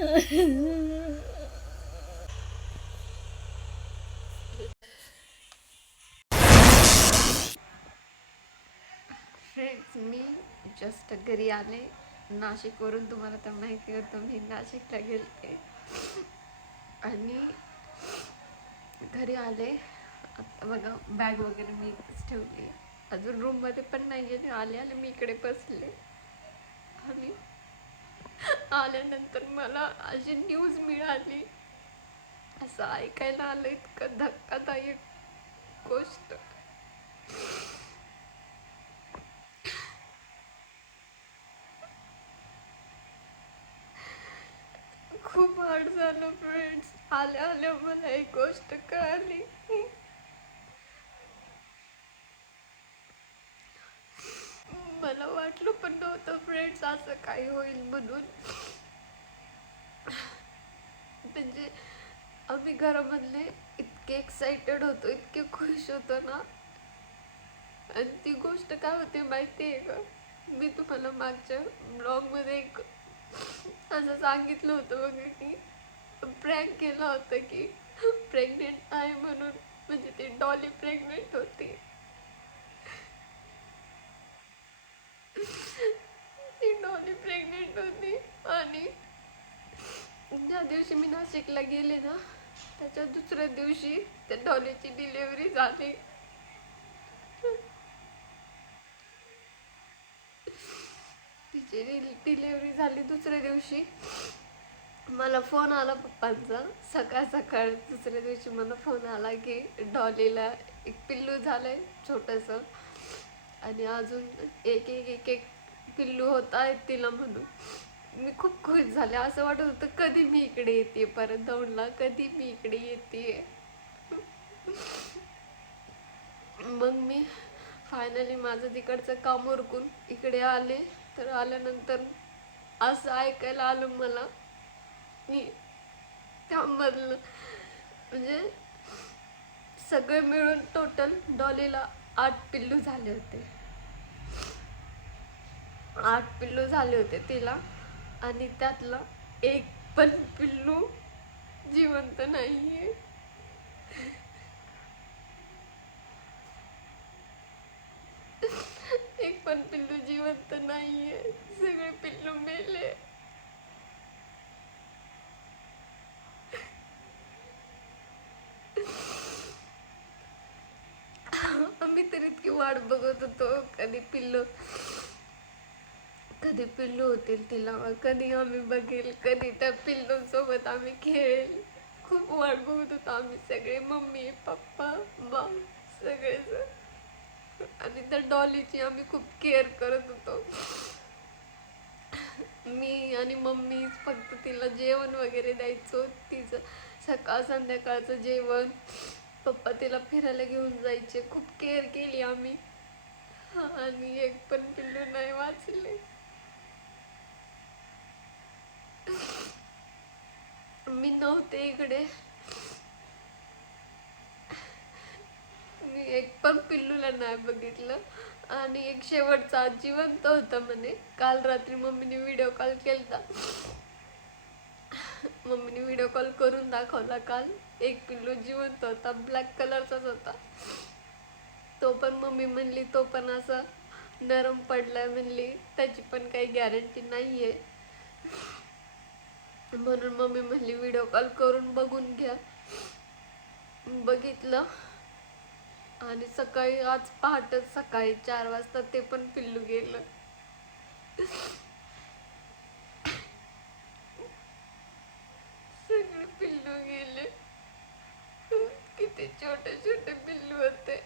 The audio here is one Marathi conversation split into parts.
फ्रेंड्स, मी जस्ट घरी आले नाशिकवरून. तुम्हाला तर माहिती होतं मी नाशिकला गेले आणि घरी आले. आता बघा बॅग वगैरे मी इथेच ठेवली. अजून रूममध्ये पण नाही गेले. आले मी इकडे बसले आणि आल्यानंतर मला अशी न्यूज मिळाली. असं ऐकायला आलं, इतकं धक्कादायक गोष्ट. खूप हार्ड झालं फ्रेंड्स. आल्या मला एक गोष्ट कळाली. मला वाटलं पण नव्हतं फ्रेंड्स असं काही होईल म्हणून. म्हणजे आम्ही घरामधले इतके एक्साइटेड होतो, इतके खुश होतो ना. आणि ती गोष्ट काय होती माहिती आहे का, मी तुम्हाला मागच्या ब्लॉगमध्ये एक असं सांगितलं होतं बघा की प्रँक केला होता की प्रेग्नेंट आहे म्हणून. म्हणजे ती डॉली प्रेग्नेंट होती. ती डॉली प्रेग्नेंट होती आणि ज्या दिवशी मी नाशिकला गेले ना त्याच्या दुसऱ्या दिवशी त्या डॉलीची डिलिव्हरी झाली. तिची डिलिव्हरी झाली दुसऱ्या दिवशी. मला फोन आला पप्पांचा सकाळ सकाळ. दुसऱ्या दिवशी मला फोन आला की डॉलीला एक पिल्लू झालंय छोटस आणि अजून एक एक एक एक पिल्लू होत आहेत तिला म्हणून. मी खूप खुश झाले. असं वाटत होतं कधी मी इकडे येते परत दौंडला, कधी मी इकडे येते. मग मी फायनली माझं तिकडचं काम उरकून इकडे आले. तर आल्यानंतर असं ऐकायला आलं मला की त्यामधलं म्हणजे सगळे मिळून टोटल डॉलीला 8 पिल्लू झाले होते. 8 पिल्लू झाले होते तिला आणि त्यातला एक पण पिल्लू जिवंत नाहीये. एक पण पिल्लू जिवंत नाहीये. सगळे पिल्लू मेले. आम्ही तर इतकी वाट बघत होतो कधी पिल्लू होतील तिला, कधी आम्ही बघेल, कधी त्या पिल्लूंसोबत आम्ही खेळेल. खूप वाट बघत होतो आम्ही सगळे, मम्मी पप्पा मॉम सगळेजण. आणि त्या डॉलीची आम्ही खूप केअर करत होतो. मी आणि मम्मी फक्त तिला जेवण वगैरे द्यायचो. तिचं सकाळ संध्याकाळचं जेवण. पप्पा तिला फिरायला घेऊन जायचे. खूप केअर केली आम्ही. आणि एक पण पिल्लू नाही वाचले. मी नव्हते इकडे. मी एक पण पिल्लूला नाही बघितलं. आणि एक शेवटचा जिवंत होता म्हणे. काल रात्री मम्मीने व्हिडिओ कॉल केलता. मम्मीने व्हिडिओ कॉल करून दाखवला काल. एक पिल्लू जिवंत होता, ब्लॅक कलरचाच होता. तो पण मम्मी म्हणली तो पण असा नरम पडलाय म्हणली, त्याची पण काही गॅरंटी नाहीये. म्हणून मम्मी म्हणली व्हिडिओ कॉल करून बघून घ्या. बघितलं आणि सकाळी आज पहाटे सकाळी 4 वाजता ते पण पिल्लू गेलं. सगळे पिल्लू गेले. किती छोटे छोटे पिल्लू होते.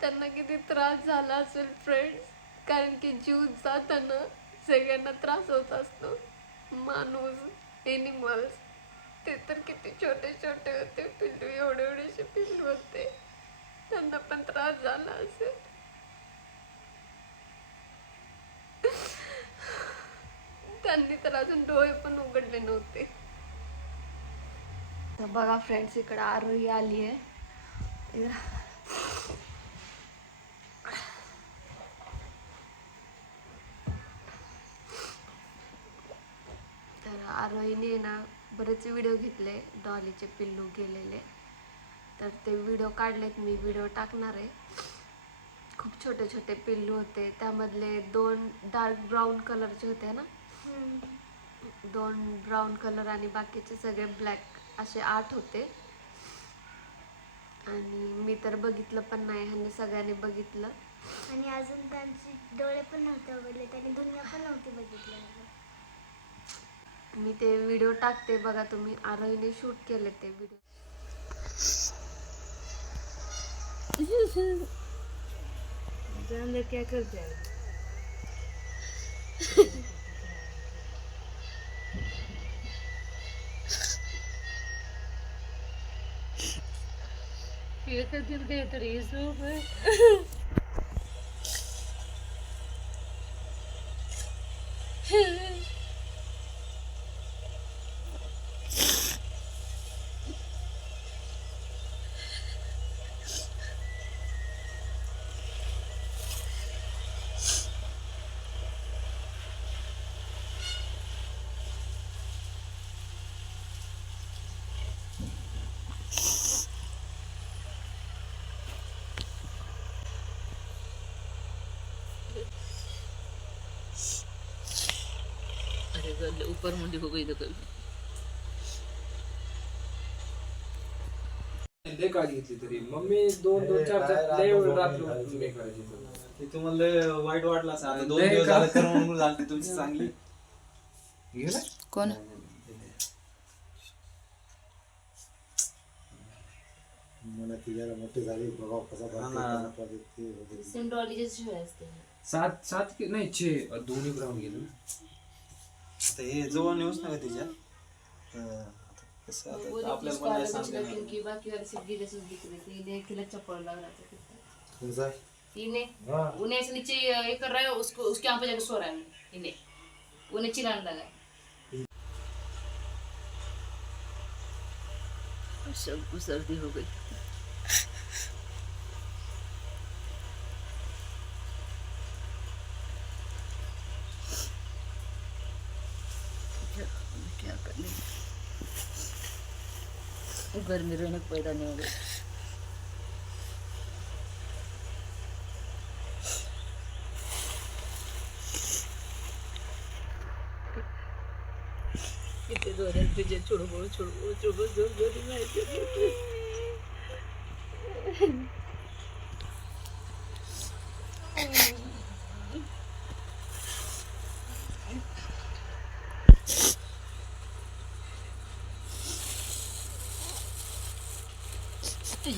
त्यांना किती त्रास झाला असेल फ्रेंड्स. कारण की जीव जाताना सगळ्यांना त्रास होत असतो. माणूस एनिमल्स ते तर किती छोटे छोटे होते पिल्लू. एवढे एवढेसे पिल्लू होते. त्यांना पण त्रास झाला असेल. त्यांनी तर अजून डोळे पण उघडले नव्हते. तर बघा फ्रेंड्स, इकडे आरोही आली आहे. आरोहीने ना बरेच व्हिडिओ घेतले डॉलीचे पिल्लू गेलेले, तर ते व्हिडिओ काढलेत मी, व्हिडिओ टाकणार आहे. खूप छोटे छोटे पिल्लू होते, त्यामधले 2 डार्क ब्राऊन कलरचे होते ना, 2 ब्राऊन कलर आणि बाकीचे सगळे ब्लॅक, असे 8 होते. आणि मी तर बघितलं पण नाही, ह्यांनी सगळ्यांनी बघितलं. आणि अजून त्यांचे डोळे पण नव्हते उघडले, त्यांनी दुनिया पण नव्हती बघितली. मी ते व्हिडिओ टाकते बघा तुम्ही, आरोहीने शूट केले ते व्हिडिओ. क्या करते हैं? एक दिन गए तो रेसो पे ऊपर मुंडी हो गई तो कभी काढली घेतली तरी मम्मी 2-4 लय रात्र मी करायची. ते तुम्हाला वाईट वाटलं असं आता 2 दिवस झाले तर म्हणून झाली तुमची चांगली. कौन मला तिला मोठे झाले बघा कसा सिंड्रॉली जैसी असते 7 नाही 6 दोन्ही ग्राउंड गेले. आता हे जवळ न्यूज नका तिच्या कसं आता आपल्याला पण नाही सांगता येणार. क्योंकि बाकी वाले से गिरे से दिख रही थी, इन्हें खिलक चप्पल लग रहा था. तुमचा इन्हें उन्हें ऐसे नीचे ये कर रहा है, उसको उसके यहाँ पे जाकर सो रहा है. इन्हें उन्हें चिल्लाने लगा है. सबको सर्दी हो गई. क्या करने, गर्मी रहने पैदा नहीं हो गई. कितने जोर तुझे छोड़ो जोर जोर में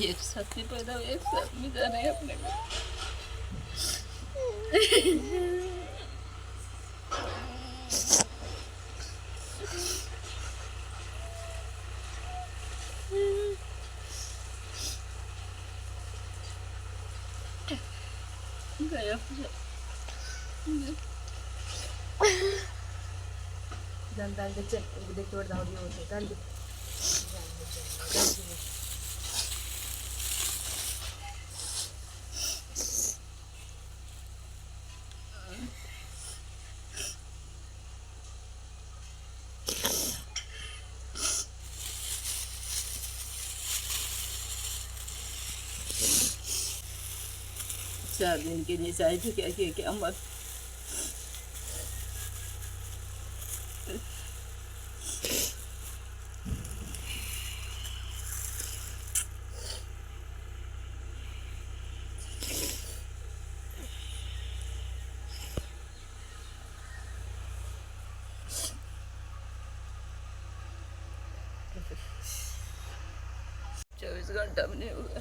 एक साथ में पैदा हुए, एक साथ में जाना है अपने को. गया दाल दे चल देखो दाव दियो होते दाल दे. चार दिन के लिए चाहे थे क्या किया क्या मत. चौबीस घंटा में नहीं होगा,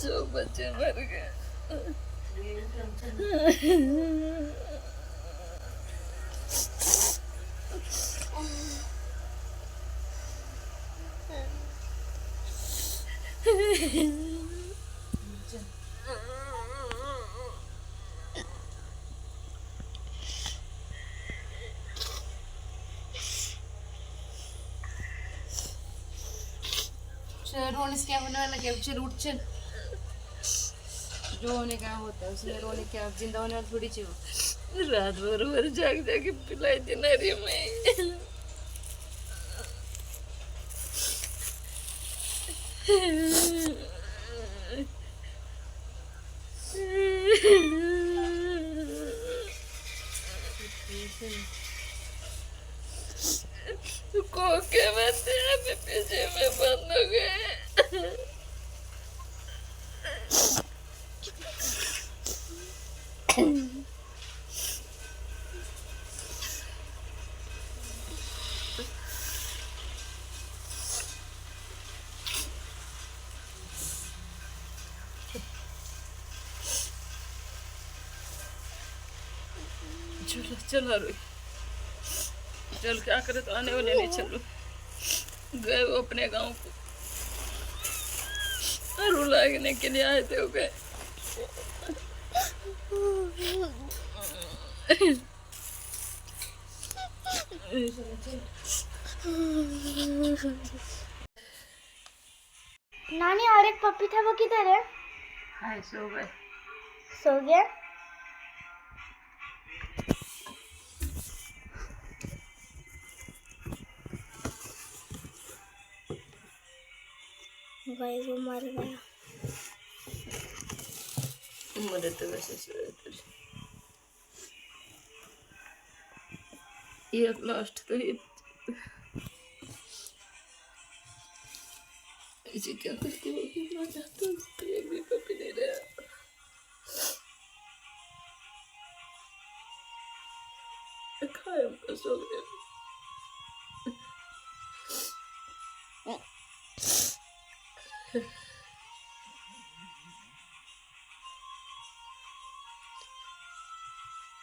जो बच्चे मर गए. रोने से क्या होने वाला, क्या चल उठ चल. जो होने का होता है उसमें रोने क्या, जिंदा होने वाला थोड़ी चाहिए. रात बरोबर जाग जागी पिलायची ना रे मी. कोके में तेरे पीछे में बंद हो गए. चलो चलो रोई, चल क्या करे तो आने वाले नहीं. चलो गए वो अपने गांव को, अरू लागने के लिए आए थे हो गए. नानी और एक पपी था वो किधर है? हाय सो गए. सो गया. गाइस वो मर गया. मदद तो वैसे से ये लास्ट तो ये इसे क्या करते हो कि मैं चाहता हूँ तो ये भी पपी नहीं रहा. खाया हमका सो गया.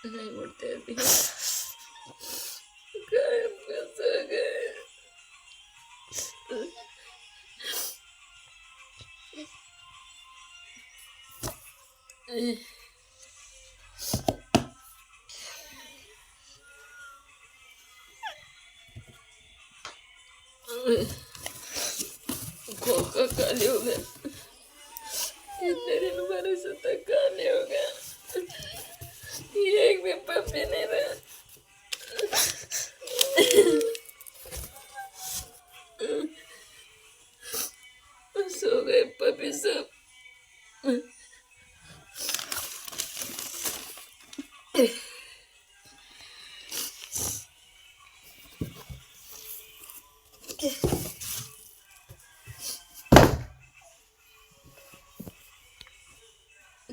नहीं मुड़ते अभी. कायम का सो गए. खोखा काली हो गया. इतने दिन भरे से तक काली हो गया. ये एक भी पपी नहीं रहा. सो गए पपी सब.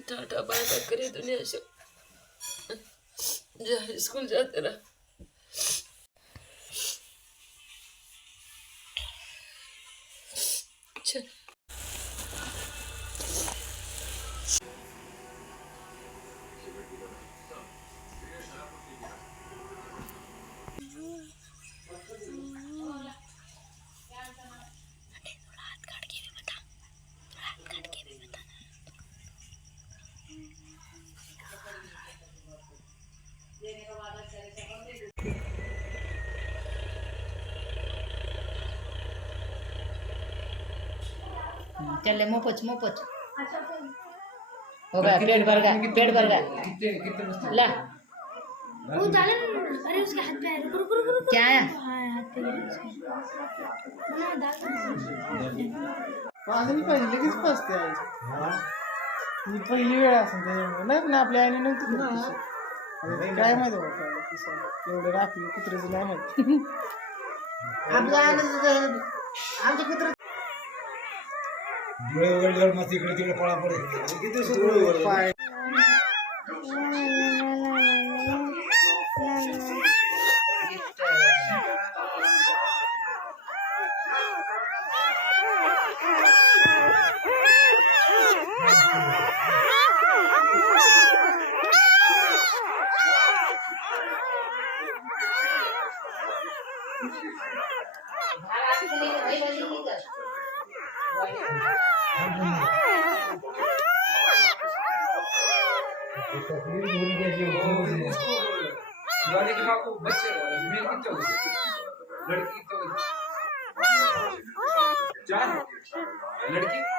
टाटा बाय बाय करे दुनिया से. जा स्कूल जाते रहा. चल चल ले मोपोच मोपोच हो गया. पेट भर गया, पेट भर गया. ला वो डाले ना. अरे उसके हाथ पे है. रुको रुको रुको रुको. क्या आया? हाँ हाथ पे गिरा उसके. ना डाल. पाणी पाहिजे लगेच पाचते आहे. ही पहिली वेळ असेल त्याच्यामुळे नाही पण आपल्या आईने नव्हती केली तशी. आता काय माहिती बाबा एवढं राखली कुत्र्याचं नाही माहिती. आपल्या आईने आमच्या कुत्रा डोळे उघडल्यावर मस्त इकडे तिकडे पळा पडेल किती डोळे उघडले. गाड़ी के माँ को बच्चे मेल कितने हो गए, लड़की कितने हो गई, 4 लड़की.